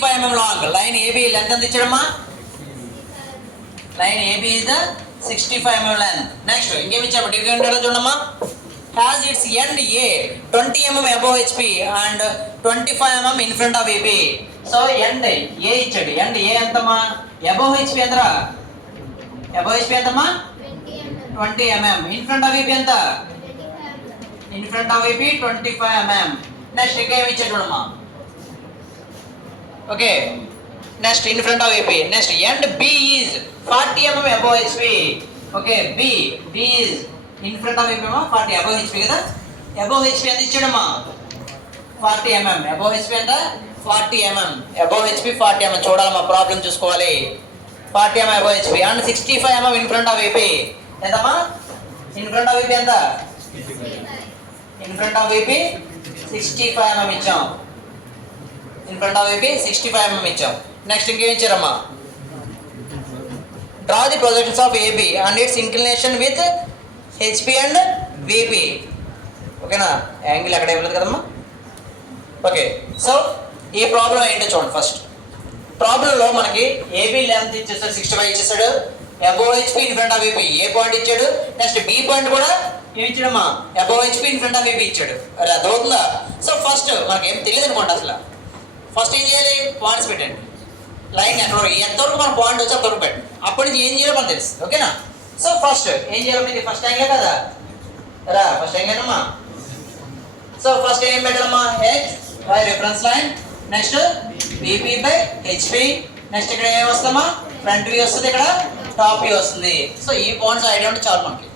65 mm లాంగ్. Line AB length ఎంత ఇచ్చాడమ్మా? Line AB is the 65 mm length. Next ఇంకేమి ఇచ్చాము? డిఫరెంట్ చూడమ్మా. has its end A 20 mm above HP and 25 mm in front of AP. So end A ఇచ్చాడు. end A ఎంతమ్మా? above HP ఎంతరా? above HP ఎంతమ్మా? 20 mm. in front of AP ఎంత? in front of AP 25 mm. Next ఇంకేమి ఇచ్చాడు చూడమ్మా. Okay, next in front of AP. Next end B is 40 mm above HP. Okay, B is in front of AP 40 above HP కదా. above HP ఎంత ఇచ్చాడమ్మా? 40 mm. above HP ఎంత? 40 mm. above HP 40 mm. చూడాలమ్మా, problem చూసుకోవాలి. 40 mm above HP and 65 mm in front of AP. ఎంతమ్మా? in front of AP ఎంత? in front of AP 65 mm ఇచ్చాం. in front of AP 65 mm ఇచ్చాం. Next ఇంకేం ఇచ్చారమ్మా? draw the projections of AB and its inclination with HP and VP. ఓకేనా? Angle అక్కడ ఇవ్వలేదు కదమ్మా. Okay, so ఈ ప్రాబ్లం ఏంటో చూడండి. ఫస్ట్ ప్రాబ్లంలో మనకి ఏబీ లెంత్ ఇచ్చేసాడు, 65 ఇచ్చేసాడు. Above HP in front of AP A point ఇచ్చాడు. నెక్స్ట్ బి పాయింట్ కూడా ఏమి ఇచ్చాడమ్మా? Above HP in front of AP ఇచ్చాడు. అరే అర్థమవుతుందా? సో ఫస్ట్ మనకి ఏం తెలియదు అనుకోండి. అసలు ఫస్ట్ ఏం చేయాలి? పాయింట్స్ పెట్టండి. లైన్ ఎక్కడ ఎంతవరకు మన పాయింట్ వచ్చి అంతవరకు పెట్టండి. అప్పటి నుంచి ఏం చేయాలో మనకు తెలుసు. ఓకేనా? సో ఫస్ట్ ఏం చేయాలి? ఇది ఫస్ట్ యాంగిల్ కదా రా, ఫస్ట్ యాంగిల్ అమ్మా. సో ఫస్ట్ ఏం పెట్టాలమ్మా? H by reference line. Next BP by HP. Next ఇక్కడ ఏం వస్తామా? ఫ్రంట్ వ్యూ వస్తుంది, ఇక్కడ టాప్ వ్యూ వస్తుంది. సో ఈ పాయింట్స్ ఐడియా ఉంటే చాలు మనకి.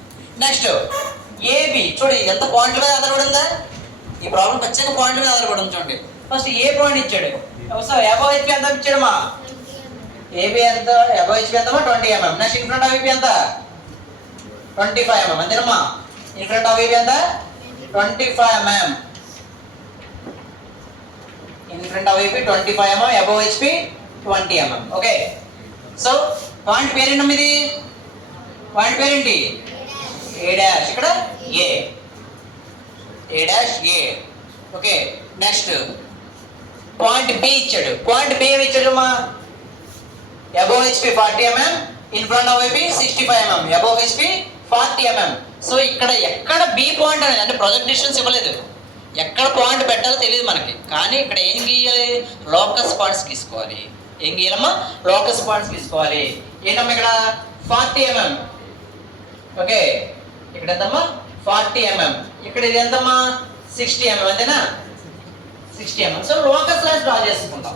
నెక్స్ట్ ఏబి చూడండి, ఎంత పాయింట్ మీద ఆధారపడి ఉందా? ఈ ప్రాబ్లం ఖచ్చితంగా పాయింట్ మీద ఆధారపడి ఉంది. చూడండి, first A point so. Above HP హెచ్పి ఎంత ఇచ్చాడమ్మా? ఏబి ఎంత? అబోవ్ హెచ్పి ఎంతమా? 20 mm. Next in front of AP ఎంత? 25 mm. అంతేనమ్మా? ఇన్ ఫ్రంట్ ఆఫ్ ఏపీ ఎంత? 25 mm. In front of AP 25 mm. Above HP 20 mm. Okay, so point పేరేంటమ్మా? ఇది పాయింట్ పేరేంటి? A dash. ఇక్కడ A dash A. Okay, next point B ఇచ్చాడు. Point B ఏమి ఇచ్చాడమ్మా? Above HP 40 mm. In front of AP 65 mm. Above HP 40 mm. So ఇక్కడ ఎక్కడ B point అనేది, అంటే ప్రొజెక్ట్ డిస్టెన్స్ ఇవ్వలేదు, ఎక్కడ పాయింట్ పెట్టాలో తెలియదు మనకి. కానీ ఇక్కడ ఏం గీయాలి? లోకస్ పాయింట్స్ గీసుకోవాలి. ఏం గీయాలమ్మా? Locus points గీసుకోవాలి. ఏంటమ్మా? ఇక్కడ 40 mm. ఓకే, ఇక్కడ ఎంతమ్మా? 40 mm. ఇక్కడ ఇది ఎంతమ్మా? 60 mm. అంతేనా? 60 mm. So locus lines draw చేసుకుంటాం.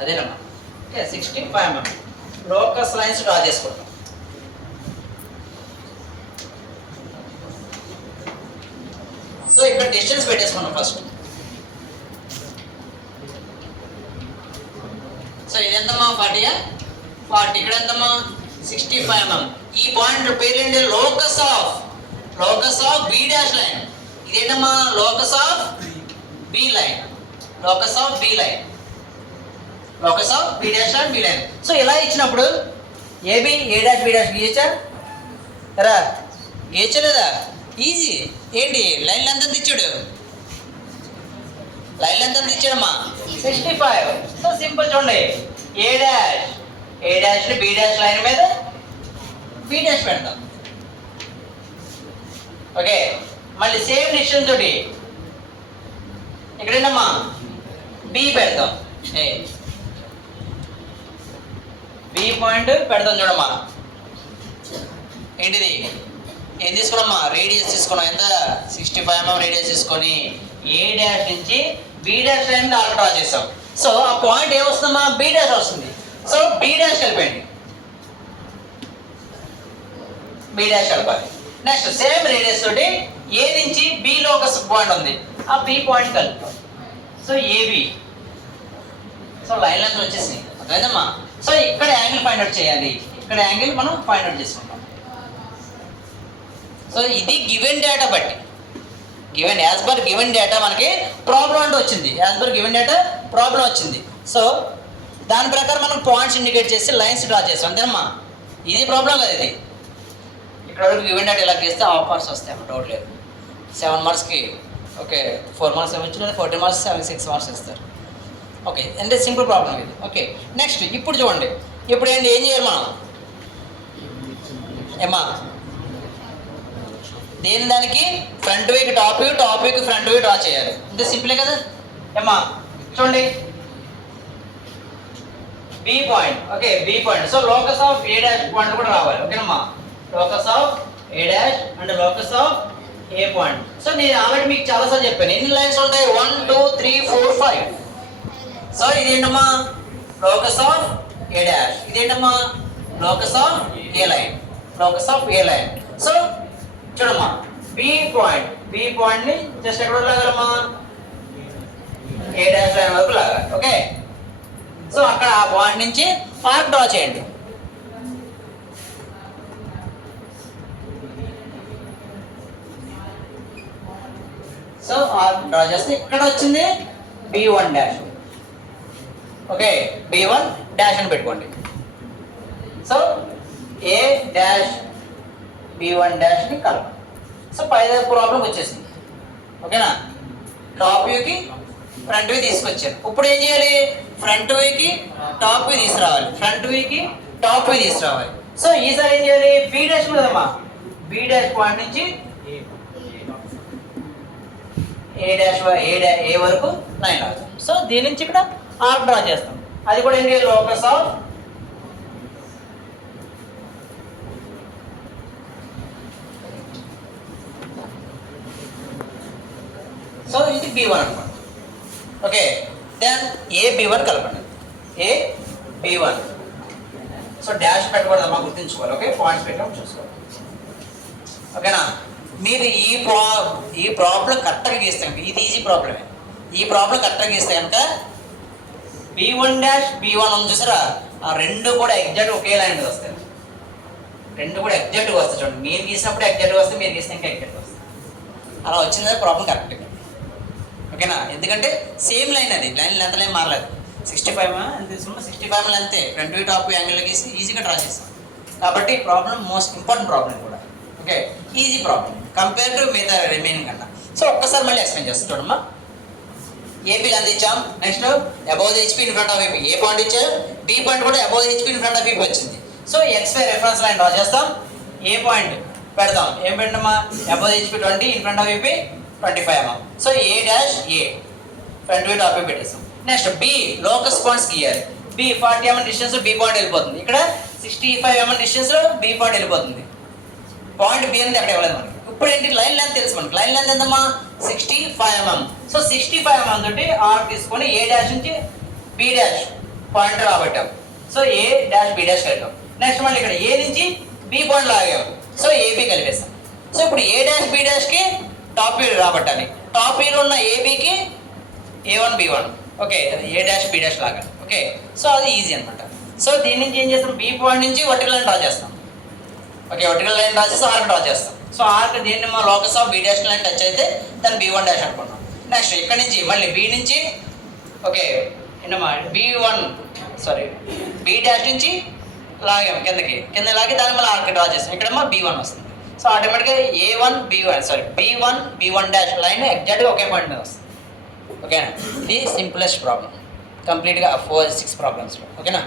అదేనమ్మా. Okay, 65 mm. Locus lines draw చేసుకుంటాం. సో ఇక్కడ డిస్టెన్స్ పెట్టేసుకున్నాం ఫస్ట్. సో ఇది ఎంతమ్మా? 40. ఇక్కడ ఎంతమ్మా? 65 mm. ఈ పాయింట్ పేరేంటి? Locus of B dash line. ఇదేంటమ్మా? Locus of B line. Locus of B line. Locus of B dash line, B line. So ఇలా ఇచ్చినప్పుడు AB A dash B dash గీయచ్చా రా? గీయచ్చలేదా? ఈజీ. ఏంటి? లైన్ లెంత్ ఎంత ఇచ్చాడు? లైన్ లెంత్ ఎంత ఇచ్చాడమ్మా? 65. సో సింపుల్ చూడండి, ఏ డాష్ బి డాష్ లైన్ మీద బి డాష్ పెడతాం. ఓకే, మళ్ళీ సేమ్ డిస్టెన్స్ తోటి ఇక్కడేనమ్మా బి పెడతాం. బి పాయింట్ పెడతాం చూడమ్మా. ఏంటిది? ఏం తీసుకున్నామ్మా? రేడియస్ తీసుకున్నాం. ఎంత? 65 mm రేడియస్ తీసుకొని ఏ డాష్ నుంచి B dash line arc draw చేసాం. సో ఆ పాయింట్ ఏమొస్తుందమ్మా? బి డాష్ వస్తుంది. సో బి డాష్ కలిపండి, బి డాష్ కలపాలి. నెక్స్ట్ సేమ్ రేడియస్ తోటి ఏ నుంచి బిలో ఒక పాయింట్ ఉంది, ఆ బి పాయింట్ కలుపుతాం. So AB. So line length వచ్చేసింది. అర్థమైందమ్మా? సో ఇక్కడ యాంగిల్ ఫైండ్ అవుట్ చేయాలి. ఇక్కడ యాంగిల్ మనం ఫైండ్ అవుట్ చేసుకుంటాం. సో ఇది గివెన్ డేటా బట్టి, యాజ్ పర్ గివెన్ డేటా మనకి ప్రాబ్లం అంటూ వచ్చింది. As per given data problem వచ్చింది. సో దాని ప్రకారం మనం పాయింట్స్ ఇండికేట్ చేసి లైన్స్ డ్రా చేస్తాం. అంతేనమ్మా? ఇది ప్రాబ్లం కదా ఇది. ఇక్కడ వరకు గివెన్ డేటా ఇలా గీస్తే హాఫ్ మార్క్స్ వస్తాయి, డౌట్ లేదు. 7 మార్క్స్కి ఓకే 4 మార్క్స్ ఇవ్వచ్చు, లేదా 40 మార్క్స్ 6 మార్క్స్ ఇస్తారు. ఓకే, అంటే సింపుల్ ప్రాబ్లం ఇది. ఓకే, నెక్స్ట్ ఇప్పుడు చూడండి. ఇప్పుడు ఏంటి, ఏం చేయాలి మనం? ఏమా దేని దానికి front view top view, top view front view draw చేయాలి. ఇంత సింపులే కదా ఏమా. చూడండి B point. Okay, B point. So locus of A dash point కూడా రావాలి. ఓకేనమ్మా, locus of A dash and locus of A point. So నేను ఆల్రెడీ మీకు చాలాసార్లు చెప్పాను ఎన్ని లైన్స్ ఉంటాయి, 1 2 3 4 5. సో ఇదేంటమ్మా లోకస్ ఆఫ్ ఏ డాష్, ఇదేంటమ్మా locus of A line, locus of A line. So చూడమ్మా బి పాయింట్, బి పాయింట్ ని జస్ట్ ఎక్కడ లాగాలమ్మా, ఏ డాష్ లైన్ వరకు లాగాలి. ఓకే, సో అక్కడ ఆ పాయింట్ నుంచి ఆర్క్ డ్రా చేయండి. సో ఆర్క్ డ్రా చేస్తే ఇక్కడ వచ్చింది B1 dash. Okay, B1 dash అని పెట్టుకోండి. సో ఏ డాష్ B1 డాష్ని కలపండి. సో పై ప్రాబ్లం వచ్చేసింది. ఓకేనా, టాప్ వ్యూకి ఫ్రంట్ వ్యూ తీసుకొచ్చాను. ఇప్పుడు ఏం చేయాలి, ఫ్రంట్ వ్యూకి టాప్ వ్యూ తీసుకురావాలి, ఫ్రంట్ వ్యూకి టాప్ వ్యూ తీసుకురావాలి. సో ఈసారి ఏం చేయాలి, బి డాష్ కదమ్మా, బి డాష్ పాయింట్ నుంచి ఏ వరకు లైన్ రాస్తాం. సో దీని నుంచి ఇక్కడ ఆర్క్ డ్రా చేస్తాం. అది కూడా ఏంటి, లోకస్ ఆఫ్ సో ఇది B1 అనమాట. ఓకే, దెన్ ఏ B1 కలపండి, ఏ B1. సో డాష్ పెట్టకూడదమ్మా, గుర్తుంచుకోవాలి. ఓకే, పాయింట్స్ పెట్టడం చూసుకోవాలి. ఓకేనా, మీరు ఈ ప్రాబ్లం కరెక్ట్గా గీస్తే కనుక, ఇది ఈజీ ప్రాబ్లమే. ఈ ప్రాబ్లం కరెక్ట్గా గీస్తే కనుక B1 డాష్ B1 ఉంది చూసారా, ఆ రెండు కూడా ఎగ్జాక్ట్ ఒకే లైన్ మీద వస్తాయి. రెండు కూడా ఎగ్జాక్ట్గా వస్తాయి. చూడండి, మీరు గీసినప్పుడు ఎగ్జాక్ట్గా వస్తే, మీరు గీస్తే ఇంకా ఎగ్జాక్ట్గా వస్తాయి. అలా వచ్చిన ప్రాబ్లం కరెక్ట్గా. ఓకేనా, ఎందుకంటే సేమ్ లైన్, అది లైన్ లెంత్ లైన్ మారలేదు. 65 ఎంత తీసుకున్నా, 65 లెంతే front view top view angle గీసి ఈజీగా డ్రా చేస్తాం. కాబట్టి ప్రాబ్లం మోస్ట్ ఇంపార్టెంట్ ప్రాబ్లం కూడా. Okay, easy problem compare to మిగతా రిమైనింగ్ కన్నా. సో ఒక్కసారి మళ్ళీ ఎక్స్ప్లెయిన్ చేస్తాం చూడమ్మా. ఏపీ అందించాం. Next above the HP in front of AP, A point ఇచ్చారు, బి పాయింట్ కూడా above the HP in front of AP వచ్చింది. So XY reference line draw చేస్తాం, ఏ పాయింట్ పెడతాం, ఏం పెట్టమ్మా, above the HP 20 in front of AP 25 mm. So A dash A front view top view పెట్టేస్తాం. Next B locus points గీయాలి. B 40 mm distance B point వెళ్ళిపోతుంది. ఇక్కడ 65 mm distance B point వెళ్ళిపోతుంది. Point B అనేది అక్కడ ఇవ్వలేదు మనకి. ఇప్పుడు ఏంటి, లైన్ లెంత్ తెలుసు మనకి. లైన్ లెంత్ ఎంతమ్మా, 65 mm. సో 65 mm తోటి ఆర్క్ తీసుకొని ఏ డాష్ నుంచి బి డాష్ పాయింట్ రాబట్టాం. So A dash B dash కలిపాం. నెక్స్ట్ మళ్ళీ ఇక్కడ ఏ నుంచి బి పాయింట్ లాగాం. సో ఏబి కలిపేస్తాం. సో ఇప్పుడు ఏ డాష్ బి డాష్కి టాప్ వ్యూ రాబట్టాలి. టాప్ వ్యూలో ఉన్న ఏబికి A1 B1. Okay, A dash B dash లాగా. ఓకే, సో అది ఈజీ అనమాట. సో దీని నుంచి ఏం చేస్తాం, బి పాయింట్ నుంచి వర్టికల్ లైన్ డ్రా చేస్తాం. ఓకే, వర్టికల్ లైన్ డ్రా చేసి ఆర్క్ డ్రా చేస్తాం. సో ఆర్క్ దీన్ని మా locus of B dash line touch అయితే దాన్ని B1 డాష్ అనుకున్నాం. నెక్స్ట్ ఇక్కడ నుంచి మళ్ళీ బి నుంచి ఓకే ఏంటమ్మా బి డాష్ నుంచి లాగాం కింద లాగి దాన్ని మళ్ళీ ఆర్క్ డ్రా చేస్తాం. ఇక్కడమ్మా B1 వస్తుంది. సో ఆటోమేటిక్గా B1 B1 డాష్ లైన్ ఎగ్జాక్ట్గా ఒకే పాయింట్ మీద వస్తుంది. ఓకేనా, ఇది సింపులెస్ట్ ప్రాబ్లం కంప్లీట్గా 4-6 ప్రాబ్లమ్స్లో. ఓకేనా.